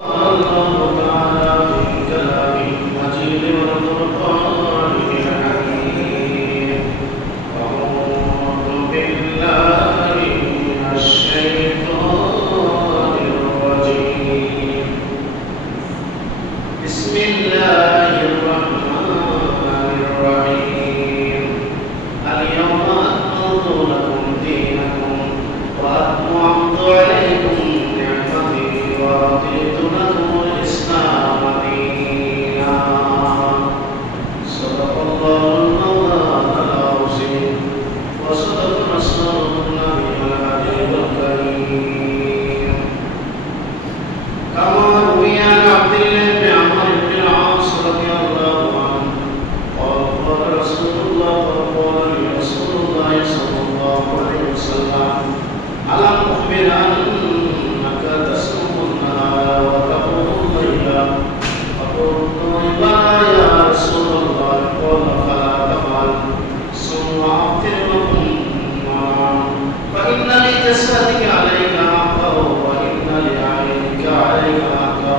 الله تعالى في كلامه المجيد والفرقانه الحميد. أعوذ بالله من الشيطان الرجيم. بسم الله الرحمن الرحيم. اليوم أكملت لكم دينكم وأتممت عليكم نعمتي ورضيت لكم الإسلام دينا. صدق الله المولانا العظيم وصدق رسوله النبي الكريم. كما روي عن عبد الله بن عمرو بن العاص رضي الله عنه قال قال رسول الله صلى الله عليه وسلم: ألم أخبر أنك تصوم النهار وتقوم الليل؟ فقلت بلى يا رسول الله. قال فلا تفعل، صم وأفطر لكم معا، فإن لجسدك عليك حقا وإن لعينك عليك حقا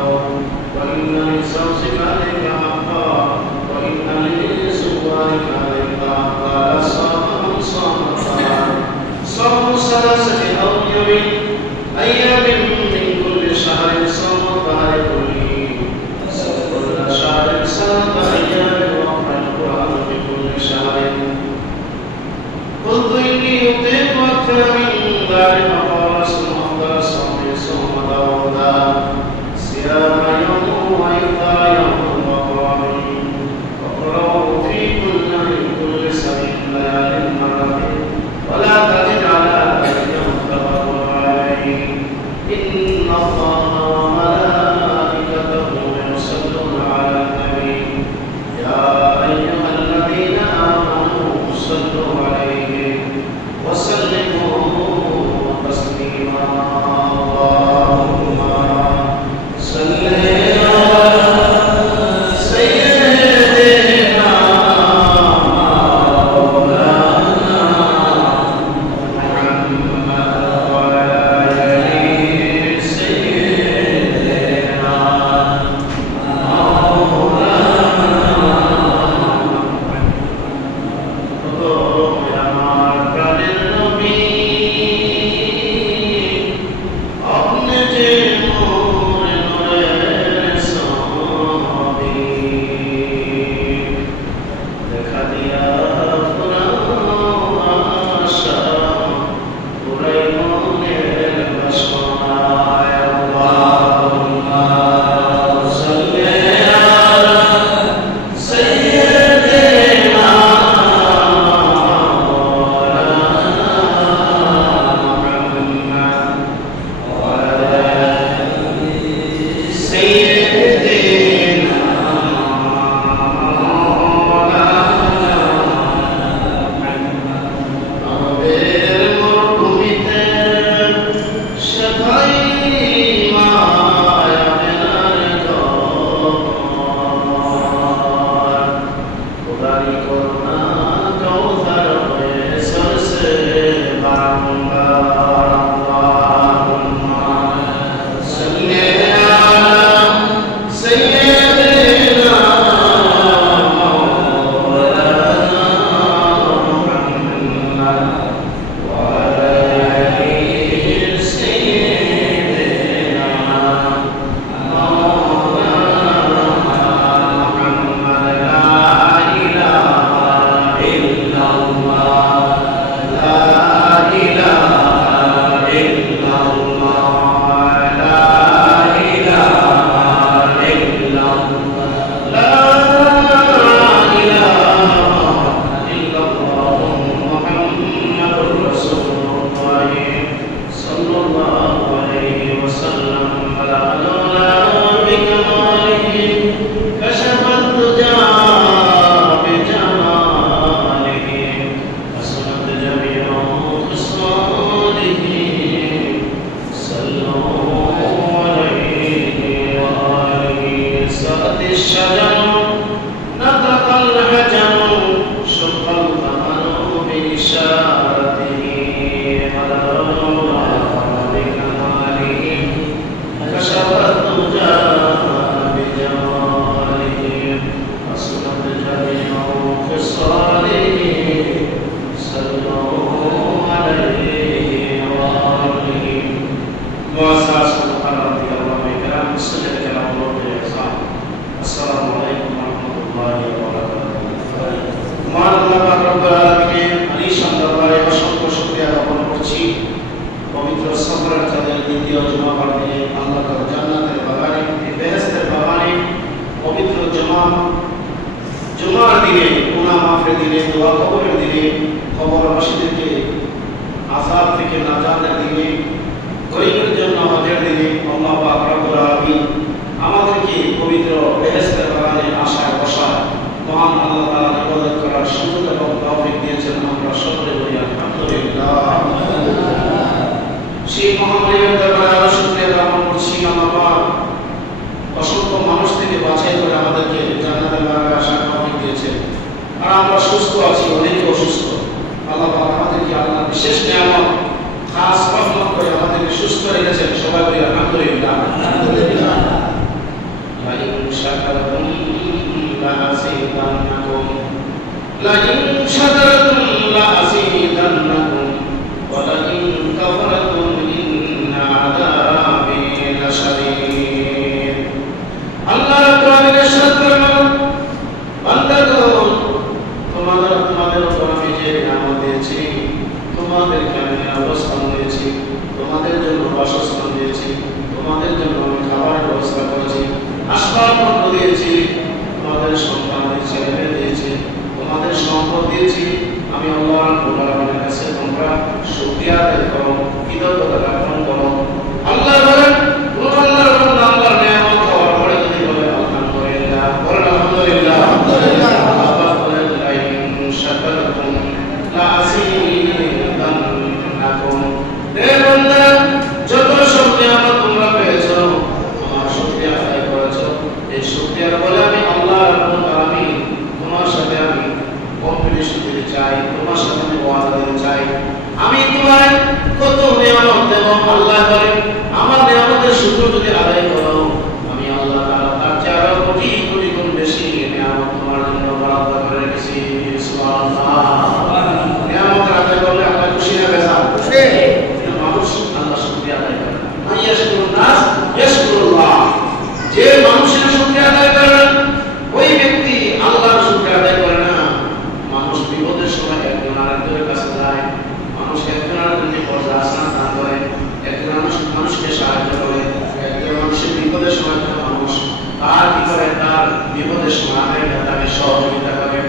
দিনে, গুনাহ মাফের দিনে, দোয়া কবুলের দিনে, কবরবাসীদেরকে আযাব থেকে নাজাতের দিনে, গরীবের জন্য হজের দিনে আল্লাহ পাক রব্বুল আলামিন আমাদেরকে পবিত্র বেহেশতের বাগানে আশায় বসায় মহান আল্লাহ তাআলা ইবাদত করার সুযোগ এবং তৌফিক দিয়েছেন। আমরা সকলে বলি আলহামদুলিল্লাহ। সেই মহান মালিকের দরবারে আরো শুকরিয়া জ্ঞাপন করছি। আল্লাহ পাক অসংখ্য মানুষ থেকে বাছাই করে আমাদেরকে জান্নাতের বাগানে আসার তৌফিক দিয়েছেন। আর আমরা সুস্থ আছি, অনেকে অসুস্থ। আল্লাহ পাক আমাদেরকে আল্লাহর বিশেষ নিয়ামত, খাস রহমত করে আমাদেরকে সুস্থ রেখেছেন। সবাই বলি আলহামদুলিল্লাহ। আলহামদুলিল্লাহ। লাইন শাকারতুম লাযিদান্নাকুম লাইন শাকারতুম লাযিদান্নাকুম ওয়া লাইন কাফারতুম ইন্না আযাবি লাশাদীদ। আল্লাহ রাব্বুল আলামিনের সাথে বান্দাগণ, তোমাদের উপর আমি যে নিয়ামত দিয়েছি, তোমাদেরকে আমি অবস্থান দিয়েছি, তোমাদের জন্য বাসস্থান দিয়েছি, তোমাদের জন্য আমি খাবারের ব্যবস্থা করেছি, আসবাবপত্র দিয়েছি, তোমাদের সন্তানদের ছেলে দিয়েছি, তোমাদের সম্পদ দিয়েছি। আমি আল্লাহ রাব্বুল আলামিনের কাছে তোমরা শুকরিয়া আদায় করো, কৃতজ্ঞতা জ্ঞাপন করো। আল্লাহ বলেন, আল্লাহর বান্দা আল্লাহর নিয়ামত খাওয়ার পরে যদি বলে আলহামদুলিল্লাহ, বলেন আলহামদুলিল্লাহ। আল্লাহ বলেন লাইন শাকারতুম লাযিদান্নাকুম। হে বান্দা, যত শুকরিয়া তোমরা পেয়েছো, আমার শুকরিয়া আদায় করেছো, এই শুকরিয়ার বলে আমি আল্লাহ রাব্বুল আলামিন তোমার সাথে আমি কম্পিটিশন দিতে চাই, তোমার সাথে আমি ওয়াদা দিতে চাই। আমি তোমায় কত নিয়ামত দেব। আল্লাহ বলেন, আমার নিয়ামতের শুকর যদি আদায় করো, আমি আল্লাহ তাআলা তার চেয়ে আরো কোটি কোটি গুণ বেশি নিয়ামত তোমার জন্য বরাদ্দ করে রেখেছি। সুবহানাল্লাহ। নিয়ামত আদায় করলে আল্লাহ খুশি না বেজার? খুশি। মানুষ আল্লাহ শুকরিয়া আদায় করে না। ইয়াশকুরুন নাস ইয়াশকুরুল্লাহ। যে মানুষের শুকরিয়া আদায় করে না, ওই ব্যক্তি আল্লাহর শুকরিয়া আদায় করে না। মানুষ বিপদের সময় একজন আরেকজনের কাছে যায়, মানুষ একজন আরেকজনকে পর্দা আসান দান করে, একজন মানুষকে সাহায্য করে, একজন মানুষের বিপদের সময় মানুষ তার কি করে, তার বিপদের সময় তাকে সহযোগিতা করে।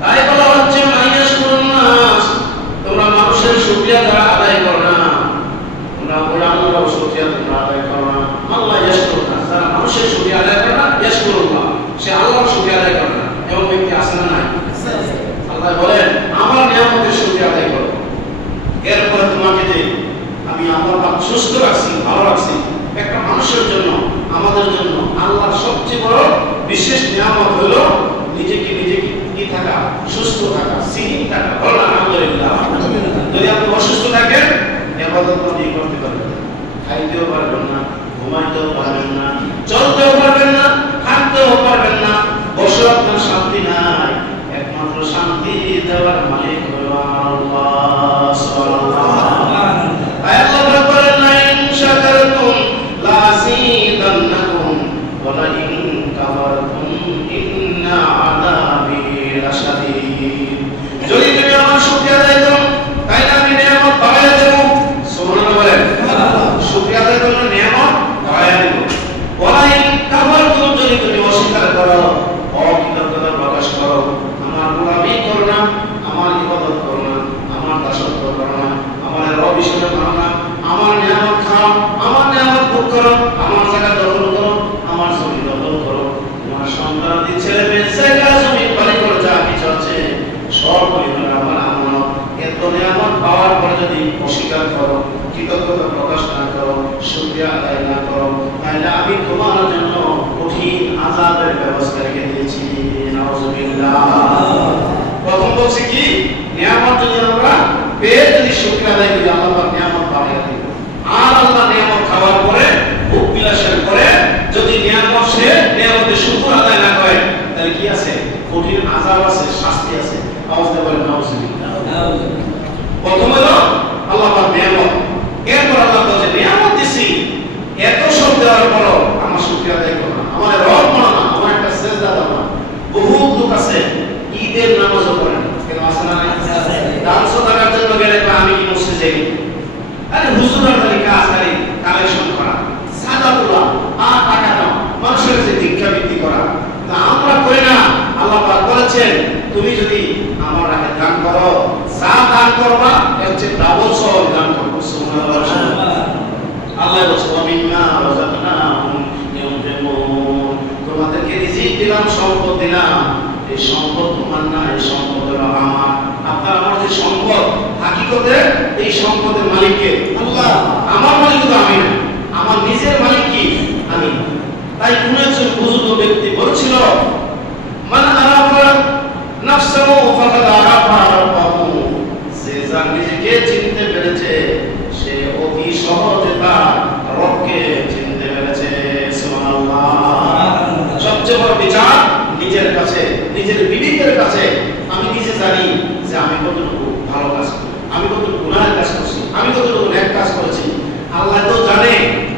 তাই বলা হচ্ছে ইয়াশকুরুন নাস, তোমরা মানুষের শুকরিয়া দ্বারা আদায় করো না, তোমরা আল্লাহর শুকরিয়া তোমরা আদায় করো না। আল্লাহ ইয়াশকুরুন নাস, যারা মানুষের শুকরিয়া আদায় করে না, ইয়াশকুরুল্লাহ, সে আল্লাহর শুকরিয়া আদায় করে না। এমন ব্যক্তি আছে না? নাই। আল্লাহ বলেন, আমার নিয়ামতের শুকরিয়া আদায় করো। এরপরে তোমাকে যে আমি আল্লাহ পাক সুস্থ রাখছি, ভালো রাখছি, একটা মানুষের জন্য, আমাদের জন্য আল্লাহর সবচেয়ে বড় বিশেষ নিয়ামত হলো নিজেকে কি থাকা, সুস্থ থাকা, সিহিন থাকা। বলেন আলহামদুলিল্লাহ। যদি আপনি অসুস্থ থাকেন, ইবাদত আপনি করতে পারবেন না, খাইতেও পারবেন না, ঘুমাইতেও পারবেন না, চলতেও পারবেন না, হাঁটতেও পারবেন না, বসে আপনার শান্তি নাই। একমাত্র শান্তি দেওয়ার মালিক হলো আল্লাহ। সুবহানাল্লাহ। আল্লাহ বলেন, লাইন শাকারতুম লাযিদান্নাকুম ওয়া লাইন কাফারতুম ইন্না আযাবি লাশাদীদ। যদি তুমি আমার শুকরিয়া আদায় করো, তাহলে আমি নিয়ামত বাড়াইয়া দেব। সুবহানাল্লাহ বলেন। শুকরিয়া আদায় করলে নিয়ামত বাড়াইয়া দেব। ওয়া লাইন কাফারতুম, যদি তুমি অস্বীকার করো, অকৃতজ্ঞতা প্রকাশ করো, আমার গোলামি করো না, আমার ইবাদত করো না, আমার দাসত্ব করো না, আমার রব হিসেবে মানো না, আমার নিয়ামত খাও, আমার নিয়ামত ভোগ করো, আমার জায়গা দখল করো, আমার জমি দখল করো, তোমার সন্তান ছেলে মেয়ে জায়গা জমি বাড়ি করে যা কিছু আছে সব পরিমাণ আমার আমানত। এত নিয়ামত পাওয়ার পরে যদি অস্বীকার করো, কৃতজ্ঞতা প্রকাশ না করো, শুকরিয়া আদায় না করো, তাহলে আমি তোমার জন্য কঠিন আযাবের ব্যবস্থা রেখে দিয়েছি। নাউযুবিল্লাহ। প্রথম বলছি কি, নিয়ামত যদি আমরা পেয়ে যদি শুকরিয়া আদায় করি, আল্লাহ নিয়ামত বাড়িয়ে দিবেন। আর আল্লাহ নিয়ামত খাওয়ার পরে ভোগ বিলাসের পরে যদি নিয়ামত সে নিয়ামতের শুকর আদায় না করে, তাহলে কি আছে? কঠিন আযাব আছে, শাস্তি আছে। আওয়াজ বলেন নাউযুবিল্লাহ। প্রথম হলো আল্লাহ পাক নিয়ামত, এরপর আল্লাহ বলে নিয়ামত দিছি, এত সব দেওয়ার পরও আমার শুকরিয়া আদায় করো না, আমার রব মানো না, আমার একটা সেজদা দাও না। বহু লোক আছে ঈদের নামাজও পড়ে না, কেন আছে না? দান সদকার জন্য গেলে আমি কি মসজিদে যাই? আরে হুজুরের খালি কাজ, খালি কালেকশন করা, সাদা তোলা, আর টাকা দাও, মানুষের কাছে ভিক্ষা বৃত্তি করা। তা আমরা করি না। আল্লাহ পাক বলেছেন কি আমার রাহে দান করো, যা দান করবা এর চেয়ে ডাবল সওয়াব দান করো। সুবহানাল্লাহ। আল্লাহ বলেন মিম্মা রাযাকনাহুম ইউনফিকুন, তোমাদেরকে রিজিক দিলাম, সম্পদ দিলাম, এই সম্পদ তোমার না, এই সম্পদ হলো আমার। আপনার আমার যে সম্পদ, হাকিকতে এই সম্পদের মালিক কে? আল্লাহ। আমার মালিক তো আমি না, আমার নিজের মালিক কি? আমি। তাই কোন একজন বুজুর্গ ব্যক্তি বলছিল, মান আরাফা নাফসাহু ফাকাদ আরাফা রাব্বাহু, যে যার নিজেকে চিনতে পেরেছে সে অতি সহজে তার রবকে চিনতে পেরেছে। সুবহানাল্লাহ। সবচেয়ে বড় বিচার নিজের কাছে, নিজের বিবেকের কাছে। আমি নিজে জানি যে আমি কতটুকু ভালো কাজ করি, আমি কতটুকু গুনাহের কাজ করছি, আমি কতটুকু নেক কাজ করেছি। আল্লাহ তো জানে,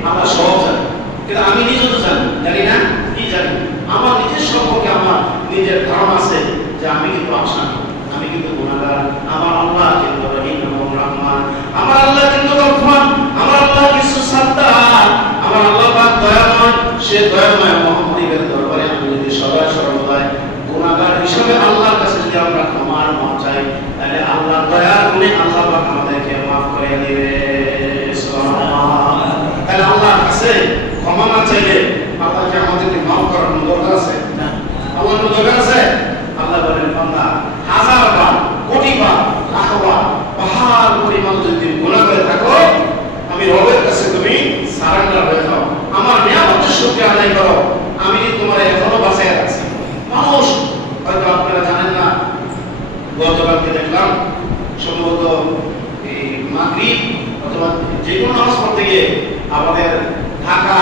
আল্লাহ সব জানে, কিন্তু আমি নিজে তো জানি না। কি জানি? আমার নিজের সম্পর্কে আমার নিজের ধারণা আছে যে আমি কিন্তু আসামি, আমি কিন্তু গুনাহগার। আমার আল্লাহ কিন্তু রহিম এবং রহমান, আমার আল্লাহ কিন্তু রহমান, আমার আল্লাহ কিছু সাত্তার, আমার আল্লাহ পাক দয়াময়। সে দয়াময় মুহাম্মদের দরবারে আমি যদি সদা সর্বদাই গুনাহগার হিসেবে আল্লাহর কাছে যদি আমরা ক্ষমার মাপ চাই, তাহলে আল্লাহ দয়ার গুণে আল্লাহ পাক আমাদেরকে মাফ করে দিবে। সুবহানাল্লাহ। তাহলে আল্লাহর কাছে ক্ষমা না চাইলে আল্লাহকে আমাদেরকে মাফ করার দরকার আছে না? আল্লাহর দরকার আছে? আল্লাহ বলেন, বান্দা হাজার বার, কোটি বার, লাখ বার, পাহাড় পরিমাণ যদি গুনাহ করে থাকো, আমি রবের কাছে তুমি সারেন্ডার হয়ে যাও, আমার নিয়ামতের শুকরিয়া আদায় করো, আমি তোমার এখনো বাঁচিয়ে রাখছি। মানুষ হয়তো আপনারা জানেন না, গতকালকে দেখলাম সম্ভবত এই মাগরিব অথবা যে কোনো নামাজ পড়তে গিয়ে আমাদের ঢাকা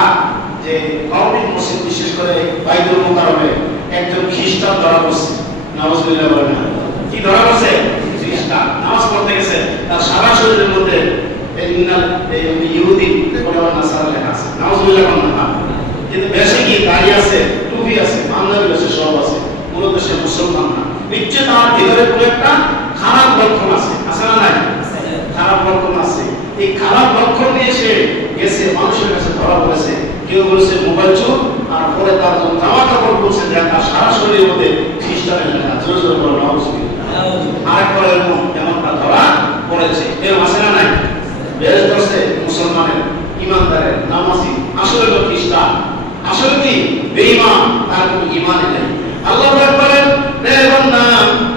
যে গভর্নমেন্ট মসজিদ, বিশেষ করে বাইতুল মুকাররমে একজন খ্রিস্টান ধরা পড়ছে। নাউজুবিল্লাহ বলেন না, কি ধরা পড়ছে? খ্রিস্টান নামাজ পড়তে গেছে, তার সারা শরীরের মধ্যে ইহুদি পরিবার নাসারা লেখা আছে। নাউজুবিল্লাহ বলেন না, কিন্তু বেশি কি দাড়ি আছে, টুপি আছে, পাঞ্জাবি আছে, সব আছে, মূলত সে মুসলমান না। নিশ্চয় তার ভিতরে কোনো একটা খারাপ লক্ষণ আছে, আছে না নাই? খারাপ লক্ষণ আছে। এই খারাপ লক্ষণ নিয়ে সে গেছে, মানুষের কাছে ধরা পড়েছে। কেউ বলেছে মোবাইল চোর, আর পরে তার জামা কাপড় বলছে যে তার সারা শরীরের মধ্যে খ্রিস্টানের লেখা। জোর জোর বলে আরেক পরে এরকম যেমন তার ধরা পড়েছে। এরকম আছে না নাই? বেশ করছে মুসলমানের, ইমানদারের, নামাজি, আসলে তো খ্রিস্টান, আসলে কি বেঈমান, তার কোনো ঈমানই নেই। আল্লাহ পাক বলেন, হে বান্দা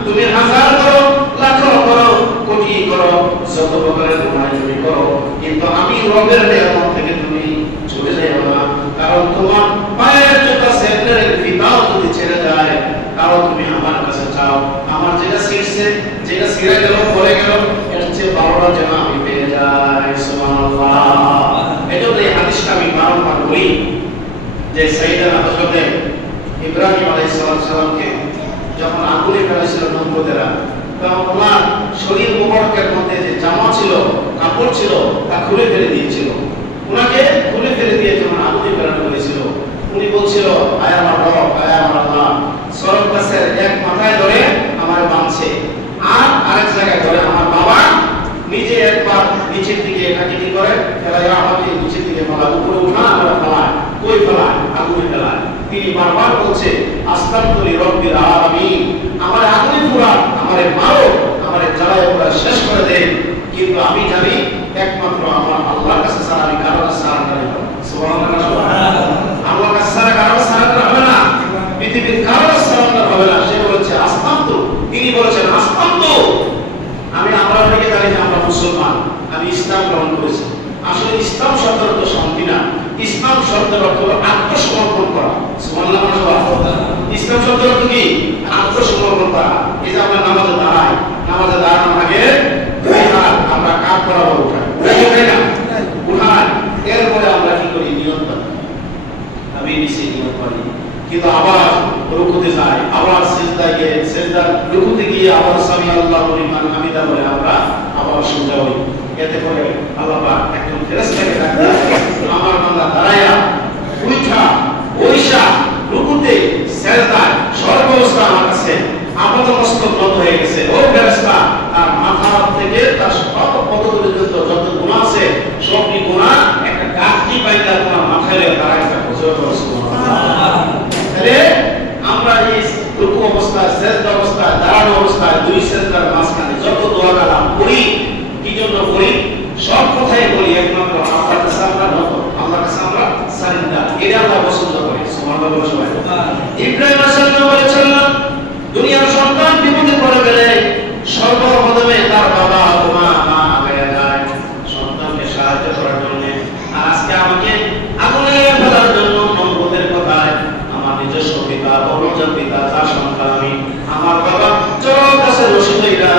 তুমি হাজার করো, লাখ করো, কোটি করো, যত প্রকারের গুনাহ তুমি করো, কিন্তু আমি রবের নিয়ামত থেকে তুমি চলে যাও না। কারণ তোমার পায়ের জুতা স্যান্ডেলের ফিতাও যদি ছেড়ে যায়, তাও তুমি আমার কাছে চাও, আমার যেটা ছিঁড়ছে, যেটা ছিঁড়ে গেল, পড়ে গেল, এর চেয়ে ভালোটা যেন আমি পেয়ে যাই। সুবহানাল্লাহ। এজন্য এই হাদিসটা আমি বারবার বলি যে সাইয়েদনা হযরত ইব্রাহিম আলাইহিস সালামকে যখন আগুনে ফেলেছিল নমরুদেরা, তখন ওনার শরীর মুবারকের মধ্যে যে জামা ছিল, কাপড় ছিল, তা খুলে ফেলে দিয়েছিল। ওনাকে খুলে ফেলে দিয়ে যখন আগুনে ফেলানো হয়েছিল, উনি বলছিল, আয় আমার রব, আয় আমার আল্লাহ, সরব গাছের এক মাথায় ধরে আমার বাঁধছে, আর আরেক জায়গায় ধরে আমার বাবা নিজে একবার নিচের দিকে কাটিটি করে ফেলায়, আমাকে নিচের দিকে ফেলা, উপরে উঠা আমার ফেলায়, কই ফেলায়, আগুনে ফেলায়। তিনি বারবার বলছে, আস্তাগফিরু রাব্বিল আলামিন, আমার আগুনে পুরা, আমারে মারো, আমারে জ্বালায় পুরা শেষ করে দেন, কিন্তু আমি জানি একমাত্র আমার আল্লাহর কাছে ছাড়া আমি কারো কাছে সারেন্ডার হব। সুবহানাল্লাহ। আল্লাহর কাছে ছাড়া কারো সারেন্ডার হবে না, পৃথিবীর কারো সারেন্ডার হবে না। সে বলেছে আস্তান্ত, তিনি বলেছেন আস্তান্ত। আমি আমরা থেকে জানি যে আমরা মুসলমান, আমি ইসলাম গ্রহণ করেছি। আসলে ইসলাম শব্দের অর্থ শান্তি না, ইসলাম শব্দের অর্থ আত্মসমর্পণ করা। সুবহানাল্লাহ। ইসলাম শব্দের অর্থ কি? আত্মসমর্পণ করা। এই যে আমরা নামাজে দাঁড়াই, নামাজে দাঁড়ানোর আগে দুই হাত আমরা কাঁধ বরাবর উঠাই, উঠাই না? উঠাই। এরপরে আমরা কি করি? নিয়ত করি, আমি নিচে নিয়ত করি, কিন্তু আবার রুকুতে যাই, আবার সিজদায় গিয়ে, সিজদা রুকুতে গিয়ে আবার সামি আল্লাহু লিমান হামিদা বলে আমরা আবার সোজা হই। এতে করে আল্লাহ পাক একজন ফেরেশতাকে ডাকেন, আমার বান্দা দাঁড়ায়া, উঠা, বইসা, রুকুতে, সিজদায়, সর্বাবস্থা আমার কাছে আপাতমস্তক নত হয়ে গেছে। ও ফেরেশতা, তার মাথা থেকে তার সব পদতল পর্যন্ত যত গুনাহ আছে, সবই গুনাহ একটা গাছটি বাইদা তোমার মাথায় দাঁড়ায় থাকো। সুবহানাল্লাহ। তাহলে আমরা এই রুকু অবস্থায়, সেজদা অবস্থায়, দাঁড়ানো অবস্থায়, দুই সেজদার মাঝখানে যত দোয়া কালাম করি, কি জন্য করি? সব কথাই বলি একমাত্র আল্লাহর কাছে আমরা নত, আল্লাহর কাছে আমরা সারেন্ডার। এটা আল্লাহ পছন্দ করে। সুবহানাল্লাহ সবাই। ইব্রাহিম আলাইহিস সালাম বলেছিলেন, দুনিয়ার সন্তান বিপদে পড়ে গেলে সর্বপ্রথমে তার বাবা মা আগে যায় সন্তানকে সাহায্য করার জন্য। আর আজকে আমাকে আগুনে ফেলার জন্য নমরুদের কথায় আমার নিজস্ব পিতা, বড়জন পিতা, তার সন্তান আমি, আমার বাবা চরম কাছে রশি ধইরা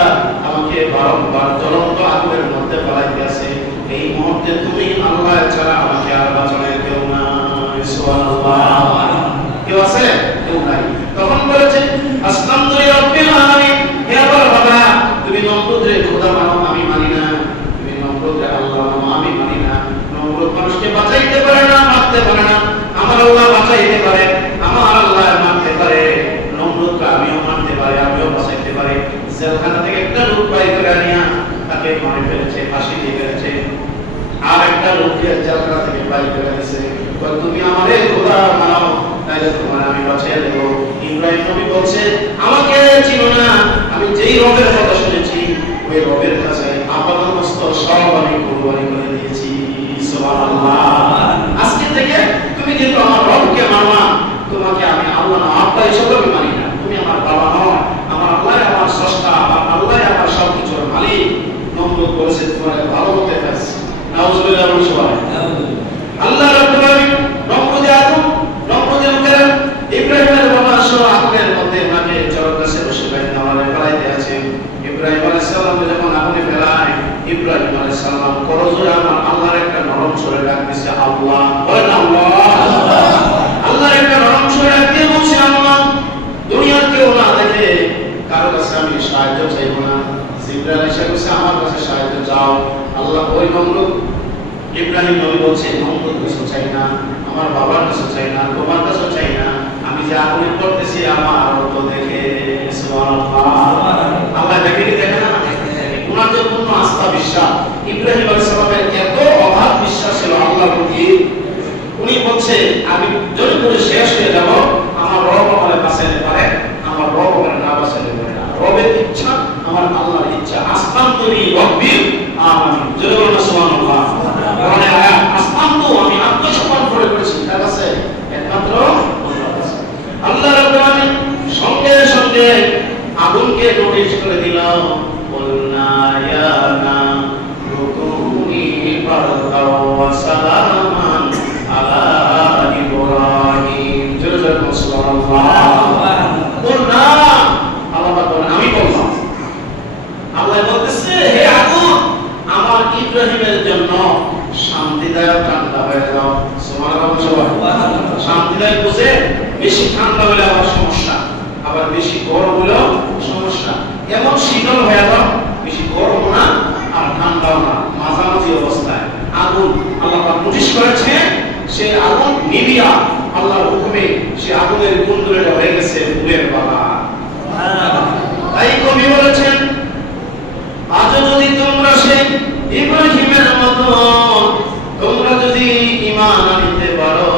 আমাকে বারংবার জ্বলন্ত আগুনের মধ্যে ফেলাই দিয়েছে। এই মুহূর্তে তুমি আল্লাহ ছাড়া আমাকে আর বাঁচানোর কেউ নাই। সুবহানাল্লাহ। কেউ আছে? কেউ নাই। তখন বলেছে আসলামতু লিরাব্বিল আলামিন। হে আমার বাবা, তুমি নমরুদরে খোদা মানো, আমি মানি না। তুমি নমরুদরে আল্লাহ মানো, আমি মানি না। নমরুদ মানুষকে বাঁচাইতে পারে না, মারতে পারে না। আমার আল্লাহ বাঁচাইতে পারে, আমার আল্লাহ মারতে পারে। নমরুদকে আমিও মারতে পারে, আমিও বাঁচাইতে পারে। জেলখানা থেকে একটা লোক বাইর করে আনিয়া তাকে মারে ফেলেছে, ফাঁসি দিয়ে ফেলেছে। আর একটা লোককে জেলখানা থেকে বাইর করে দিয়েছে। তুমি আমারে খোদা মানো, তাইলে তোমার আমি বাঁচিয়ে দেব। ইব্রাহিম নবী বলছে, আমাকে চিনো না, আমি যেই রবের কথা শুনেছি ওই রবের কাছে আপাতমস্ত সব আমি কুরবানি করে দিয়েছি। সুবহানাল্লাহ। আজকে থেকে তুমি যেহেতু আমার রবকে মানো, তোমাকে আমি আল্লাহ না আব্বা হিসেবে আমি মানি না। তুমি আমার বাবা নয়, আমার আল্লাহ আমার স্রষ্টা, আমার আল্লাহ আমার সব কিছুর মালিক। নমরুদ বলেছে তোমার ভালো হতে পারছি। নাউজুবিল্লাহ সুবহানাল্লাহ। আল্লাহ রাব্বুল আলামিন নমরুদে আদম, নমরুদের লোকেরা ইব্রাহিমের বাবা সহ আগুনের মধ্যে ওনাকে চরম গাছে বসে নামালে ফেলাইতে আছে। ইব্রাহিম আলাইহিস সালাম যখন আগুনে ফেলায়, ইব্রাহিম আলাইহিস সালাম করজোরে আমার আল্লাহর একটা নরম সুরে ডাক দিছে, আল্লাহ। বলেন আল্লাহ। আল্লাহর একটা নরম সুরে ডাক দিয়ে বলছে, আল্লাহ, দুনিয়ার কেউ না দেখে কারো কাছে আমি সাহায্য চাইব না। জিবরাইল এসে বলছে, আমার কাছে সাহায্য চাও। আল্লাহ ওই নমরুদ ইব্রাহিম নবী বলছে, নমরুদ কিছু চাই না, আমার বাবার কাছে চাই না, তোমার কাছে চাই না, আমি যে আগুনে করতেছি আমার তো দেখে। সুবহানাল্লাহ। আল্লাহ দেখে কি দেখে না? ওনার যে পূর্ণ আস্থা বিশ্বাস, ইব্রাহিম আলাইহিস সালামের এত অগাধ বিশ্বাস ছিল আল্লাহর প্রতি, উনি বলছে আমি যদি করে শেষ হয়ে যাব, আমার রব আমার বাঁচাইতে পারে, আমার রব আমার না বাঁচাইতে পারে না। রবের ইচ্ছা আমার আল্লাহর ইচ্ছা। আসমানতুনি রব্বি আমিন। জোরে বলুন সুবহানাল্লাহ। কোরআনে আয়াত, আসমানতু আমি আত্মসমর্পণ করে করেছি তার কাছে, একমাত্র আল্লাহর কাছে। আল্লাহ রাব্বুল আলামিন সঙ্গে সঙ্গে আগুনকে নোটিশ করে দিল, বলনা ইয়া নারুকুনি বারদাও ওয়া সালামান আলা ইব্রাহিম। জোরে জোরে বলুন সুবহানাল্লাহ। বলনা, আল্লাহ বলেন আমি বললাম। আল্লাহ বলতেছে, হে আগুন, আমার ইব্রাহিমের জন্য শান্তিদায়ক ঠান্ডা হয়ে যাও। সুবহানাল্লাহ। শান্তিদায়ক বুঝে বেশি ঠান্ডা হলে আবার সমস্যা, আবার বেশি গরম হলেও সমস্যা। এমন শীতল হয়ে যাও, বেশি গরম না আর ঠান্ডাও না, মাঝামাঝি অবস্থায় আগুন আল্লাহ পাক নোটিশ করেছে। সে আগুন নিভিয়া আল্লাহর হুকুমে সে আগুনের কুণ্ডলে হয়ে গেছে ফুলের বাগান। তাই কবি বলেছেন, আজ যদি তোমরা সে ইব্রাহিমের মতো তোমরা যদি ঈমান আনতে পারো,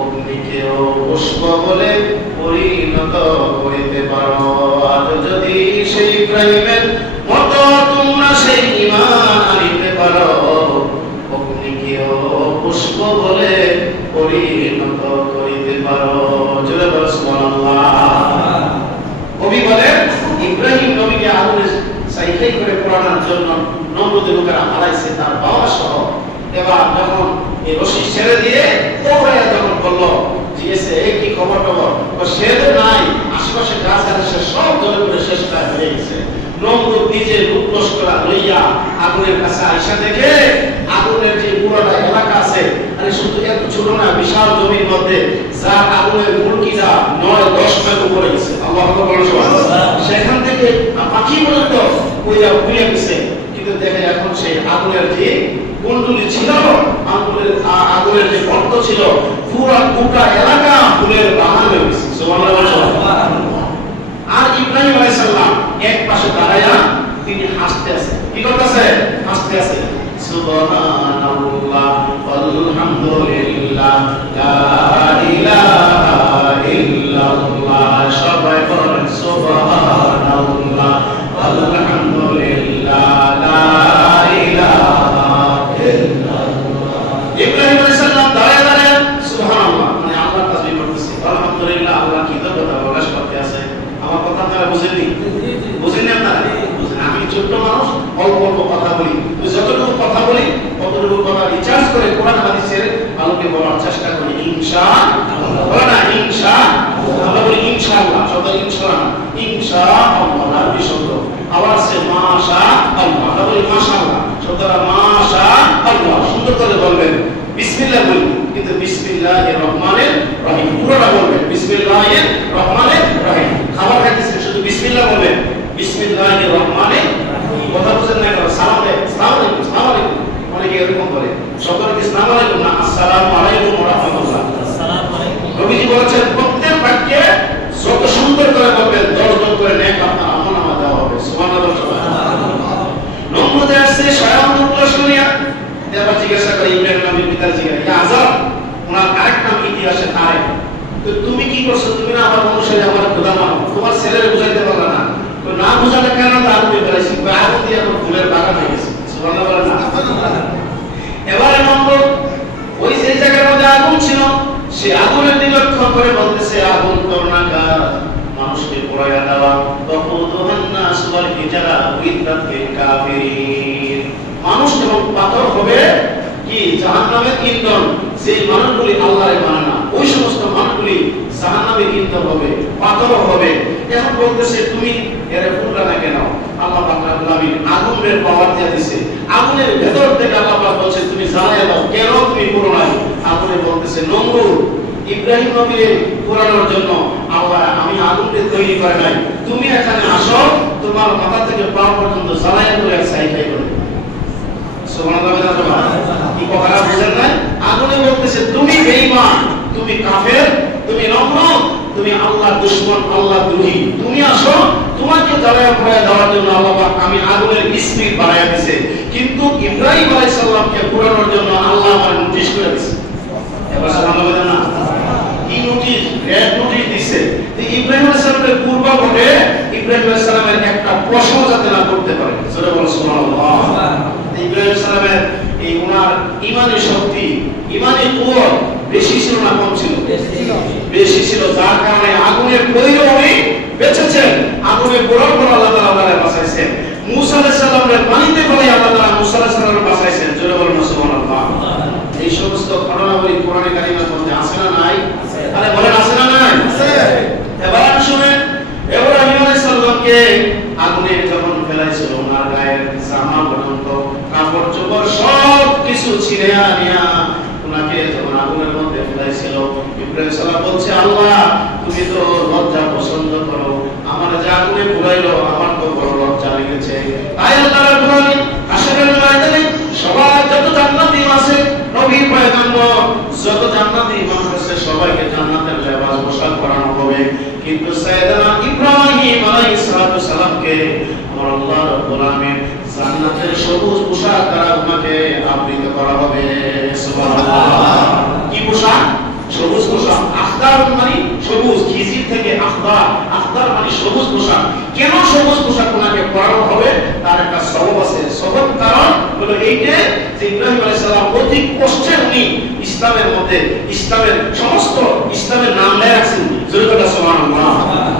অগ্নিকেও পুষ্প বলে পরিণত করিতে পারো। আজ যদি সে ইব্রাহিমের মতো তোমরা সেই ঈমান আনতে পারো, অগ্নিকেও পুষ্প বলে পরিণত করিতে পারো। জোরে বলো সুবহানাল্লাহ। কবি বলেন, ইব্রাহিম নবীকে আগুনে সাইকেল করে পোড়ানোর জন্য নমরুদের লোকেরা হারাইছে তার বাবা সহ। এবার যখন এই রশি ছেড়ে দিয়ে দৌড়াইয়া যখন বলল জিজ্ঞেসে, এই কি খবর টবর, সে তো নাই, আশেপাশে গাছ আছে সব জলে করে শেষ হয়ে গেছে। নমরুদ নিজে রূপ লস্করা লইয়া আগুনের কাছে আইসা দেখে আগুনের যে পুরোটা এলাকা আছে, আরে শুধু এত ছোট না, বিশাল জমির মধ্যে যার আগুনের মুরগিটা 9-10 মাইল উপরে গেছে। আল্লাহু আকবার। সেখান থেকে পাখি পর্যন্ত উড়ে গেছে। কিন্তু দেখে এখন সেই আগুনের যে কুণ্ডলি ছিল, আগুনের যে গর্ত ছিল, পুরো গোটা এলাকা ফুলের বাগান হয়ে গেছে। সুবহানাল্লাহ। আর ইব্রাহিম আলাইহিস সালাম এক পাশে দাঁড়ায়া তিনি হাসতে আছে। কি করতেছে? হাসতে আছে। সুবহানাল্লাহ আলহামদুলিল্লাহ লা ইলাহা ইল্লাল্লাহ। সবাই বলেন আপনারা বুঝেননি? বুঝেননি আপনারা? আমি ছোট্ট মানুষ, অল্প অল্প কথা বলি, যতটুকু কথা বলি ততটুকু কথা রিচার্জ করে কোরআন হাদিসের আলোকে বলার চেষ্টা করি। ইনশাআল্লাহ, বলে না ইনশাআল্লাহ, আমরা বলি ইনশাআল্লাহ, শব্দ ইনশাআল্লাহ, ইনশাআল্লাহ আরবি শব্দ। আবার সে মাশাআল্লাহ, আমরা বলি মাশাআল্লাহ, শব্দটা মাশাআল্লাহ। সুন্দর করে বলবেন, বিসমিল্লাহ বলি, কিন্তু বিসমিল্লাহির রহমানির রহিম পুরোটা বলবেন, বিসমিল্লাহির রহমানির রহিম। খাবার খাইতেছেন শুধু বিসমিল্লাহ বলবেন, বিসমিল্লাহির রহমানির রহিম। কথা বুঝেন না? সালাম আলাইকুম, সালাম আলাইকুম, সালাম আলাইকুম, অনেকে এরকম বলে। শব্দটা কি সালাম আলাইকুম না আসসালামু আলাইকুম ওয়া রাহমাতুল্লাহ? আসসালামু আলাইকুম। নবীজি বলেছেন প্রত্যেক বাক্যে যত সুন্দর করে বলবেন 10 গুণ করে নেক আপনার আমলনামা দেওয়া হবে। সুবহানাল্লাহ, সুবহানাল্লাহ। নম্বরে আসছে স্বয়ং উত্তর শুনিয়া দেবা জিজ্ঞাসা করে, ইব্রাহিম নবীর পিতার জিজ্ঞাসা, ইয়া আযর, ওনার আরেক নাম ইতিহাসে তারেক, তো তুমি কি করছো? তুমি না আমার অনুসারী, আমার খোদা মানো, তোমার ছেলের বুঝাইতে পারলা না, তো না বুঝালে কেন? তার তুমি বলেছি আগুন দিয়ে এখন ফুলের বাগান হয়ে গেছে। সুবহানাল্লাহ, বলেন না? এবারে নম্বর, ওই যে জায়গার মধ্যে আগুন ছিল, সে আগুনের দিকে লক্ষ্য করে বলতেছে, আগুন করুণাকার, মানুষকে পোড়াইয়া দেওয়া, তকুদুহান নাস ওয়াল হিজারা উইদ্দাতিল কাফিরিন। মানুষ এবং পাথর হবে কি জাহান্নামের ইন্ধন। সেই মানুষগুলি আল্লাহরে মানে না, ওই সমস্ত মানুষগুলি জাহান্নামের ইন্ধন হবে, পাথর হবে। এখন বলতেছে তুমি এর ফুলটা না কেন? আল্লাহ পাক রব্বুল আলামিন আগুনের পাওয়ার দিয়ে দিয়েছে, আগুনের ভেতর থেকে আল্লাহ পাক বলছে তুমি জ্বালায় দাও, কেন তুমি পুরো নাই? আগুনে বলতেছে নমরুদ, ইব্রাহিম নবীকে পোড়ানোর জন্য আল্লাহ আমি আগুনকে তৈরি করে নাই, তুমি এখানে আসো, তোমার মাথা থেকে পা পর্যন্ত জ্বালায় করে সাইডাই করে। সুবহানাল্লাহ, কি কথা বুঝেন না? আগুনে বলতেছে তুমি বেঈমান, তুমি কাফের, তুমি নমরুদ, তুমি আল্লাহর দুশমন, আল্লাহ দ্রোহী, তুমি আসো, তোমাকে জ্বালায় পোড়ায় দেওয়ার জন্য আল্লাহ পাক আমি আগুনের স্পিড বাড়ায়া দিয়েছে। কিন্তু ইব্রাহিম আলাইহিস সালামকে পোড়ানোর জন্য আল্লাহ আমার নোটিশ করে দিয়েছে। এবার সুবহানাল্লাহ না, কি নোটিশ? রেড নোটিশ দিয়েছে যে ইব্রাহিম আলাইহিস সালামের পূর্ববর্তী ইব্রাহিম আলাইহিস সালামের একটা প্রশ্ন যাতে না করতে পারে। জোরে বলো সুবহানাল্লাহ। ইব্রাহিম আলাইহিস সালামের এই ওনার ঈমানি শক্তি, ঈমানি কুওয়াত বেশি ছিল না কম ছিল? বেশি ছিল, যার কারণে আগুনের পয়ও উনি বেঁচেছেন, আগুনের পোড়ার পর আল্লাহ তাআলা তাকে বাঁচাইছেন। মুসা আলাইহিস সালামের পানিতে পড়ে আল্লাহ তাআলা মুসা আলাইহিস সালামকে বাঁচাইছেন। জোরে বলুন সুবহানাল্লাহ। এই সমস্ত ঘটনাবলী কোরআনে কারিমের মধ্যে আছে না নাই? আরে বলেন আছে না নাই? আছে। এবার শুনেন, ইব্রাহিম আলাইহিস সালামকে আগুনে যখন ফেলাইছিল, ওনার গায়ের জামা পর্যন্ত কাপড় চোপড় সব কিছু ছিঁড়ে আনিয়া ওনাকে যখন আগুনের মধ্যে ফেলাইছিল, ইব্রাহিম সালাম বলছে আল্লাহ তুমি তো লজ্জা পছন্দ করো, আমার যে আগুনে পুরাইলো আমার তো বড় লজ্জা লেগেছে। তাই আল্লাহ রাব্বুল আলামিন হাসরের ময়দানে সবাই যত জান্নাতি আছে, নবী পয়গম্বর যত জান্নাতি মানুষ আছে, সবাইকে জান্নাতের লেবাস পোশাক পরানো হবে। কিন্তু সাইয়েদনা ইব্রাহিম আলাইহিস সালামকে আমার আল্লাহ রাব্বুল আলামিন জান্নাতের সবুজ পোশাক দ্বারা ওনাকে আবৃত করা হবে। সুবহানাল্লাহ। কি পোশাক? সবুজ পোশাক। আখদার মানে সবুজ, খিজির থেকে আখদার, আখদার মানে সবুজ পোশাক। কেন সবুজ পোশাক ওনাকে পরানো হবে? তার একটা সবব আছে। সবব কারণ হলো এইটা যে ইব্রাহিম আলাইহিস সালাম অতি কষ্টে উনি ইসলামের মধ্যে ইসলামের সমস্ত ইসলামের নাম লেখা রাখছেন। জোরে বলো সুবহানাল্লাহ।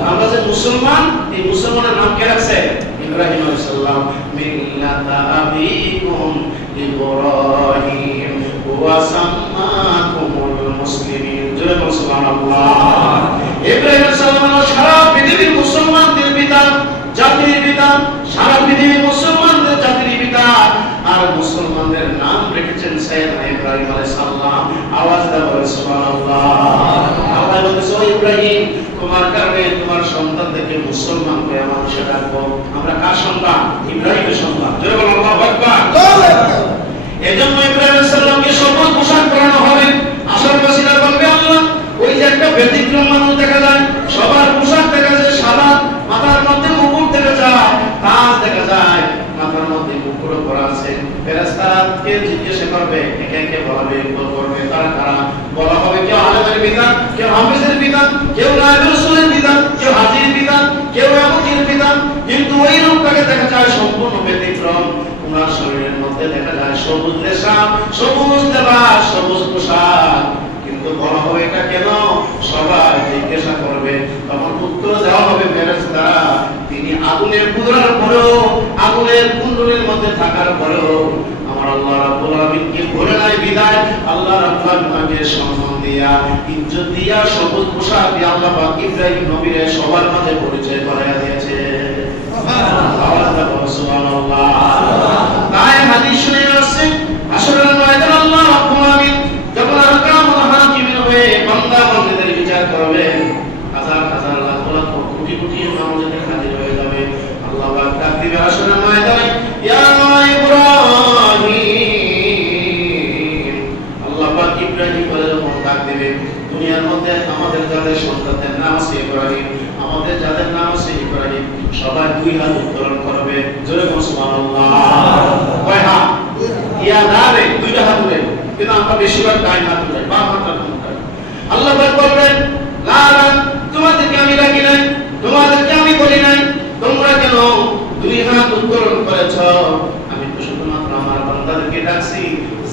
আমরা যে মুসলমান, এই মুসলমানের নাম কে রাখছে? ইব্রাহিম আলাইহিস সালাম। মিল্লাতা আবিকুম ইব্রাহিম ওয়া সাম্মাকুমুল মুসলিমিন। জোরে বলো সুবহানাল্লাহ। ইব্রাহিম আলাইহিস সালাম সারা পৃথিবীর মুসলমানদের পিতা, জাতির পিতা, সারা পৃথিবীর মুসলমানদের জাতির পিতা। আর মুসলমানদের নাম রেখেছেন সাইয়েদনা ইব্রাহিম আলাইহিস সালাম। আওয়াজ দাও বলো সুবহানাল্লাহ। আল্লাহ বলেছে ও ইব্রাহিম, তোমার কারণে তোমার সন্তানদেরকে মুসলমান করে মানুষে ডাকবো। আমরা কার সন্তান? ইব্রাহিমের সন্তান। জোরে বলো আল্লাহু আকবার। এজন্য ইব্রাহিম আলাইহিস সালামকে সবুজ পোশাক পরানো হবে। আশাবাসীরা বলবে আল্লাহ ওই যে একটা ব্যতিক্রম মানুষ দেখা যায়, সবার পোশাক দেখা যায় সাদা, মাথার মধ্যে মুকুট দেখা যায়, তাজ দেখা যায়, মাথার মধ্যে মুকুট পরা আছে। ফেরেশতাকে জিজ্ঞাসা করবে, একে একে বলবে, উত্তর করবে তারা কারা? বলা হবে কেউ আলেমের পিতা, কেউ হাফেজের পিতা, কেউ নায়েবে রাসূলের পিতা, কেউ হাজীর পিতা, কেউ এমতির পিতা। কিন্তু ওই লোকটাকে দেখা যায় সম্পূর্ণ ব্যতিক্রম। ওনার শরীরের মধ্যে দেখা যায় সবুজ রেশা, সবুজ লেবাস, সবুজ পোশাক। কিন্তু বলা হবে এটা কেন? সবাই জিজ্ঞাসা করবে, তখন উত্তর দেওয়া হবে ফেরেশতারা ঘোরার পরেও, আগুনের কুণ্ডলীর মধ্যে থাকার পরেও আমার আল্লাহ রাব্বুল আলামিনকে ভুলে নাই বিদায় আল্লাহ রাব্বুল আলামিনকে সম্মান দিয়া, ইজ্জত দিয়া, সবুজ পোশাক দিয়ে আল্লাহ পাক ইব্রাহিম নবীর সবার মাঝে পরিচয় করাইয়া দিয়েছে। সুবহানাল্লাহ। তাই হাদিস শুনে আসছে হাসরের ময়দানে আল্লাহ রাব্বুল আলামিন যখন আহকামুল হাকিমিন হয়ে বান্দা বান্দীদের বিচার করবে, হাজার হাজার লাখ লাখ কোটি কোটি মানুষের হাজির হয়ে যাবে। আল্লাহ পাক ডাক দিবে হাসরের ময়দানে, ইয়া ইব্রাহিম। আল্লাহ পাক ইব্রাহিম বলে যখন ডাক দিবে, দুনিয়ার মধ্যে আমাদের যাদের সন্তানদের নাম আছে ইব্রাহিম, আমাদের যাদের নাম আছে ইব্রাহিম, সবাই দুই হাত উত্তোলন করবে। জোরে বলুন সুবহানাল্লাহ। কয় হাত? ইয়া দাঁড়ে দুইটা হাত উঠে, কিন্তু আমরা বেশিরভাগ ডান হাত উঠাই, বাম হাত উঠাই। আল্লাহ পাক বলবেন, লা লা, তোমাদেরকে আমি ডাকি নাই, তোমাদেরকে আমি বলি নাই, তোমরা কেন দুই হাত উত্তোলন করেছ? আমি তো শুধুমাত্র আমার বান্দাদেরকে ডাকছি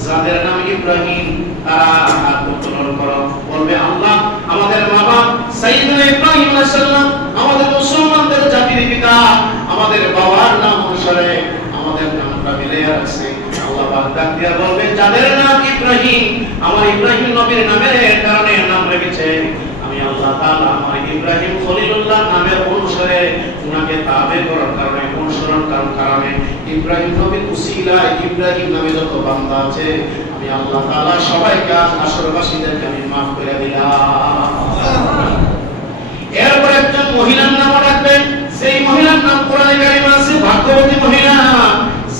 যাদের নাম ইব্রাহিম, তারা হাত উত্তোলন করো। বলবে, আল্লাহ আমাদের মা বাপ সাইয়েদনা ইব্রাহিম আলাইহিস সালাম আমাদের মুসলমানদের জাতির পিতা, আমাদের বাবার নাম অনুসারে আমাদের নামটা মিলে রাখছে। আল্লাহ পাক ডাক দিয়া বলবে, যাদের নাম ইব্রাহিম, আমার ইব্রাহিম নবীর নামের কারণে নাম রেখেছে, আমি আল্লাহ তাআলা আমার ইব্রাহিম খলিলুল্লাহ নামের অনুসারে উনাকে তাবে করার কারণে, অনুসরণ করার কারণে, ইব্রাহিম নবীর উসিলায় ইব্রাহিম নামে যত বান্দা আছে, আমি আল্লাহ তাআলা সবাইকে আসরবাসীদেরকে আমি maaf করে দিলাম। এরপর একজন মহিলার নাম রাখবেন, সেই মহিলার নাম কোরআনে কারিমে আছে, ভাগ্যবতী মহিলা,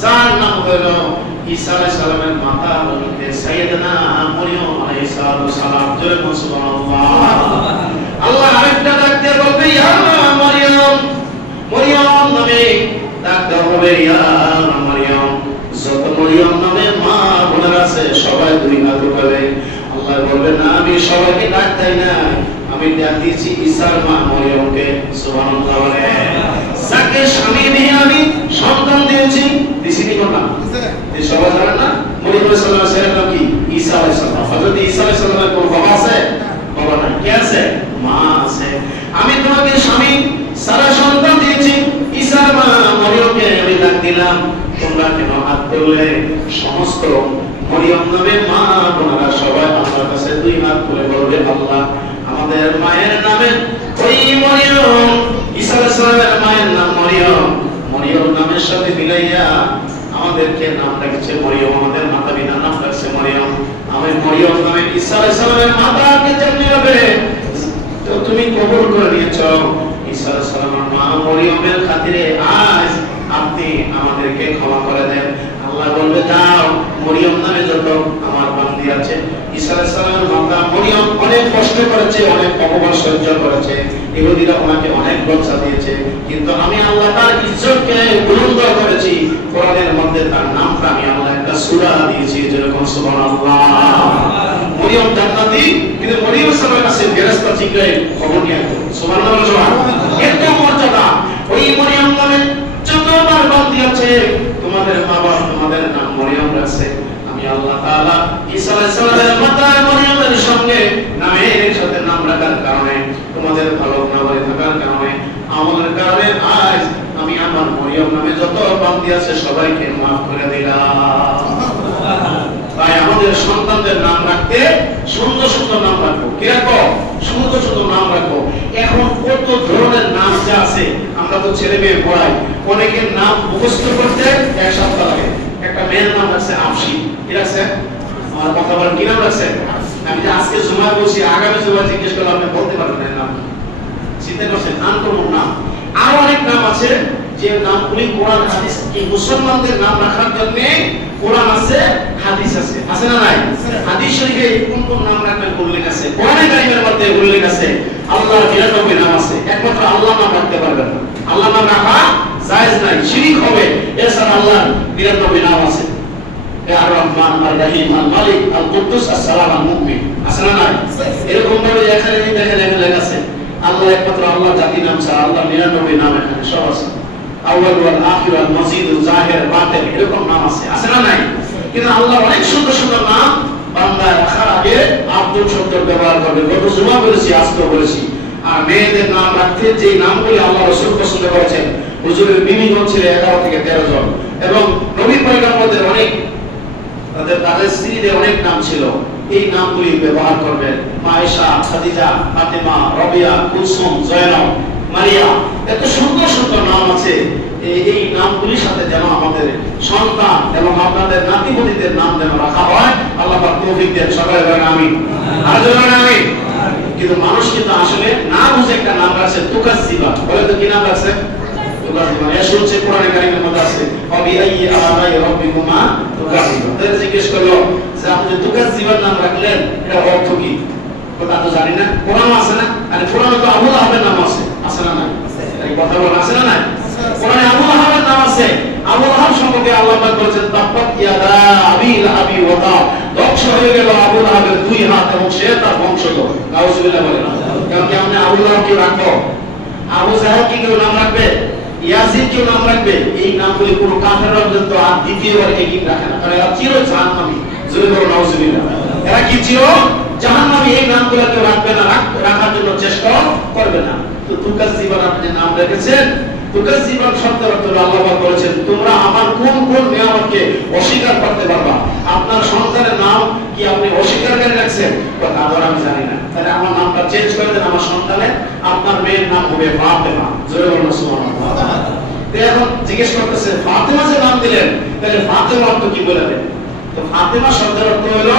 যার নাম হলো ঈসা আলাইহিস সালামের মাতা হযরত সাইয়েদনা মরিয়ম আলাইহিস সালাম। জোরে বলুন সুবহানাল্লাহ। আল্লাহ আরেকটা ডাক দিয়ে বলবে, ইয়া মরিয়ম, মরিয়ম নামে ডাক দেওয়া হবে, ইয়া মরিয়ম। যত মরিয়ম নামে মা বোনের আছে সবাই দুই হাত উঠাবে। আল্লাহ বলবে, না আমি সবাইকে ডাক দেই না, আমি ডাক দিয়েছি ঈসার মা মরিয়মকে। সুবহানাল্লাহ। যাকে স্বামী দিয়ে আমি সন্তান দিয়েছি, দিছি কি না? এই সবাই জানেন না মরিয়ম আলাইহিস সালামের নাম কি? ঈসা আলাইহিস সালাম। হযরত ঈসা আলাইহিস সালামের কোন বাবা আছে? বাবা নাই। কে আছে? মা আছে। আমি তোমাকে স্বামী সারা সন্তান দিয়েছি, ঈসার মা মরিয়মকে আমি ডাক দিলাম, তোমরা কেন হাত তুললে? সমস্ত মরিয়ম নামে মা বোনেরা সবাই আল্লাহর কাছে দুই হাত তুলে বলবে, আল্লাহ আমাদের মায়ের নামে ওই মরিয়ম, ঈসা আলাইহিস সালামের মায়ের নাম মরিয়ম, মরিয়ম নামের সাথে মিলাইয়া আমাদেরকে নাম রাখছে মরিয়ম, আমাদের মাতা পিতার নাম রাখছে মরিয়ম। আমি মরিয়ম নামে ঈসা আলাইহিস সালামের মাতাকে যেমনি হবে তো তুমি কবুল করে নিয়েছো, ঈসা আলাইহিস সালামের মা মরিয়মের খাতিরে আজ আপনি আমাদেরকে ক্ষমা করে দেন। আল্লাহ বলবে, যাও মরিয়ম নামে যত আমার বান্দি আছে, ঈসা আলাইহিস সালামের মাতা মরিয়ম অনেক কষ্ট করেছে, অনেক অপমান সহ্য করেছে, ইহুদিরা ওনাকে অনেক লজ্জা দিয়েছে, কিন্তু আমি আল্লাহ তার ইজ্জতকে বুলন্দ করেছি। কোরআনের মধ্যে তার নামটা আমি আল্লাহ একটা সূরা দিয়েছি, যেরকম সুবহানাল্লাহ। মরিয়ম জান্নাতি, কিন্তু মরিয়ম সালামের কাছে ফেরেশতা জিবরাইল খবর নিয়ে আসে। সুবহানাল্লাহ। এত মর্যাদা ওই মরিয়ম নামে যতবার বান্দি আছে, তোমাদের বাবা তোমাদের নাম মরিয়ম রাখছে। আমি আল্লাহ তাআলা ঈসা আলাইহিস সালামের মাতা মরিয়মের সঙ্গে নামের সাথে নাম রাখার কারণে, তোমাদের ভালো নামে থাকার কারণে, আমাদের কারণে আজ আমি আমার মরিয়ম নামে যত বান্দি আছে সবাইকে maaf করে দিলাম। তাই আমাদের সন্তানদের নাম রাখতে সুন্দর সুন্দর নাম রাখবো। কি রাখবো? সুন্দর সুন্দর নাম রাখবো। এখন কত ধরনের নাম যে আছে, আমরা তো ছেলে মেয়ে পড়াই, অনেকের নাম মুখস্থ করতে এক সপ্তাহ লাগে। একটা মেয়ের নাম রাখছে আফসি, কি রাখছে? আমার কথা বলেন, কি নাম রাখছে? আমি যে আজকে জুমা বলছি, আগামী জুমা জিজ্ঞেস করলে আপনি বলতে পারবেন না নাম। চিন্তা করছেন নাম কোন নাম? আরো অনেক নাম আছে যে নামগুলি কোরআন হাদিস, এই মুসলমানদের নাম রাখার জন্য কোরআন আছে, হাদিস আছে, আছে না নাই? হাদিস শরীফে কোন কোন নাম রাখবেন উল্লেখ আছে, কোরআনে কারিমের মধ্যে উল্লেখ আছে। আল্লাহর ৯৯ নাম আছে, একমাত্র আল্লাহ নাম রাখতে পারবেন না। আল্লাহ নাম রাখা জায়েজ নাই, শিরক হবে। এছাড়া আল্লাহর ৯৯ নাম আছে, আর রহমান, আর রহিম, আল মালিক, আল কুদ্দুস, আসসালাম, আল মুমিন, আছে না নাই? এরকম ভাবে এখানে দেখেন উল্লেখ আছে। আল্লাহ একমাত্র আল্লাহ জাতি নাম ছাড়া আল্লাহ ৯৯ নাম এখানে সব আছে। আউয়াল ওয়াল আখির ওয়াল মাজিদ ওয়াল জাহির বাতিন, এরকম নাম আছে, আছে না নাই? কিন্তু আল্লাহ অনেক সুন্দর সুন্দর নাম বান্দা রাখার আগে আব্দুল শব্দ ব্যবহার করবে। গত জুমা বলেছি, আজকে বলেছি, আর মেয়েদের নাম রাখতে যে নামগুলি আল্লাহ রাসূল পছন্দ করেছেন, হুজুরের বিবিগণ ছিল 11 থেকে 13 জন, এবং নবী পয়গম্বরদের অনেক তাদের স্ত্রীদের অনেক নাম ছিল। এই নামগুলি ব্যবহার করবেন। আয়েশা, খাদিজা, ফাতেমা, রবিয়া, কুলসুম, জয়নব, মারিয়া, এত সুন্দর সুন্দর নাম আছে। এই নামগুলির সাথে যেন আমাদের সন্তান এবং আপনাদের নাতিপতিদের নাম যেন রাখা হয়, আল্লাহ পাক তৌফিক দেন। সবাই বলেন আমিন। আর বলেন আমিন। কিন্তু মানুষ কিন্তু আসলে না বুঝে একটা নাম রাখছে তুকাজ্জিবা। বলে তো কি নাম রাখছে? তুকাজ্জিবা। এর শুনছে কোরআনে কারীমের মধ্যে আছে ওয়াবি আইয়ি আলাই রাব্বিকুমা তুকাজ্জিবা। তাহলে জিজ্ঞেস করলো যে আপনি তুকাজ্জিবার নাম রাখলেন, এটা অর্থ কি? কথা তো জানি না। কোরআন আছে না? আর কোরআনে তো আবু লাহাবের নাম আছে, আছে না নাই? এই কথা বলা আছে না নাই? কোরআনে আবু লাহাবের নাম আছে। আবু লাহাব সম্পর্কে আল্লাহ পাক বলেছেন তাব্বাত ইয়াদা আবি লাহাবি ওয়া তাব, ধ্বংস হয়ে গেল আবু লাহাবের দুই হাত এবং সে তার বংশধর। নাউজুবিল্লাহ বলেন। কারণ কি আপনি আবু লাহাব কি রাখবো? আবু জাহেল কি কেউ নাম রাখবে? ইয়াজিদ কেউ নাম রাখবে? এই নামগুলি কোনো কাফেররা পর্যন্ত আর দ্বিতীয়বার একই রাখে না, কারণ এরা চির জাহান্নামী। জোরে বলো নাউজুবিল্লাহ। এরা কি চির জাহান্নামী? এই নামগুলো কেউ রাখবে না, রাখার জন্য চেষ্টা করবে না। তো তুকাজ্জিবান আপনি যে নাম রেখেছেন, তুকাজ্জিবান শব্দের অর্থ আল্লাহ পাক বলেছেন তোমরা আমার কোন কোন নিয়ামতকে অস্বীকার করতে পারবা। আপনার সন্তানের নাম কি আপনি অস্বীকারকারী রাখছেন? কথা আবার আমি জানি না। তাহলে আমার নামটা চেঞ্জ করে দেন। আমার সন্তানের, আপনার মেয়ের নাম হবে ফাতেমা। জোরে বলুন সুবহানাল্লাহ। এখন জিজ্ঞেস করতেছে ফাতেমা যে নাম দিলেন, তাহলে ফাতেমা অর্থ কি বলে দেন? তো ফাতেমা শব্দের অর্থ হলো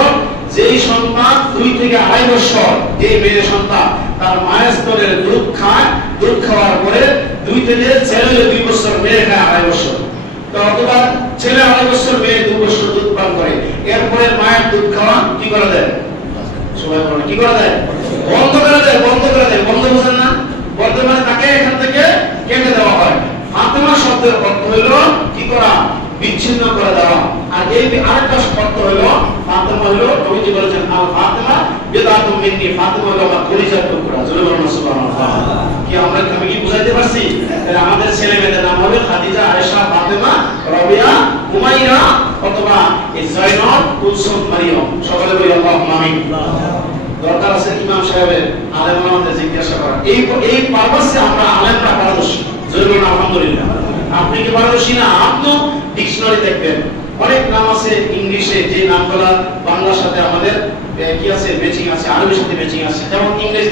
যেই সন্তান 2 থেকে 2.5 বছর, এই মেয়ে সন্তান তার মায়ের স্তনের দুধ খায়, দুধ খাওয়ার পরে 2 থেকে ছেলে 2 বছর, মেয়ে খায় 2.5 বছর। তো অথবা ছেলে 2.5 বছর, মেয়ে 2 বছর দুধ পান করে। এরপরে মায়ের দুধ খাওয়া কি করে দেয়? সবাই বলে কি করে দেয়? বন্ধ করে দেয়। বন্ধ করে দেয়। বন্ধ বোঝেন না? বন্ধ মানে তাকে এখান থেকে কেটে দেওয়া হয়। ফাতেমা শব্দের অর্থ হলো কি করা? বিচ্ছিন্ন করে দেওয়া। আর এই আরেকটা শব্দ হলো ফাতেমা হলো, নবীজি বলেছেন আল ফাতেমা বিদাতুম মিন্নি, ফাতেমা হলো আমার কলিজার টুকরা। জোরে বলুন সুবহানাল্লাহ। কি আমি কি বুঝাইতে পারছি? তাহলে আমাদের ছেলে মেয়েদের নাম হবে খাদিজা, আয়েশা, ফাতেমা, রবিয়া, উমাইয়া, অথবা জয়নব, কুলসুম, মারিয়াম। সকলে বলি আল্লাহুম্মা আমিন। দরকার আছে ইমাম সাহেবের আলেম আমাদের জিজ্ঞাসা করা, এই পারপাসে আমরা আলেমরা পারদর্শী। জোরে বলুন আলহামদুলিল্লাহ। আপনি কি পারদর্শী না? আপনি ডিকশনারি দেখবেন, অনেক নাম আছে ইংলিশে, যে নামগুলা বাংলার সাথে আমাদের কি আছে ম্যাচিং আছে, আরবির সাথে ম্যাচিং আছে। যেমন ইংলিশ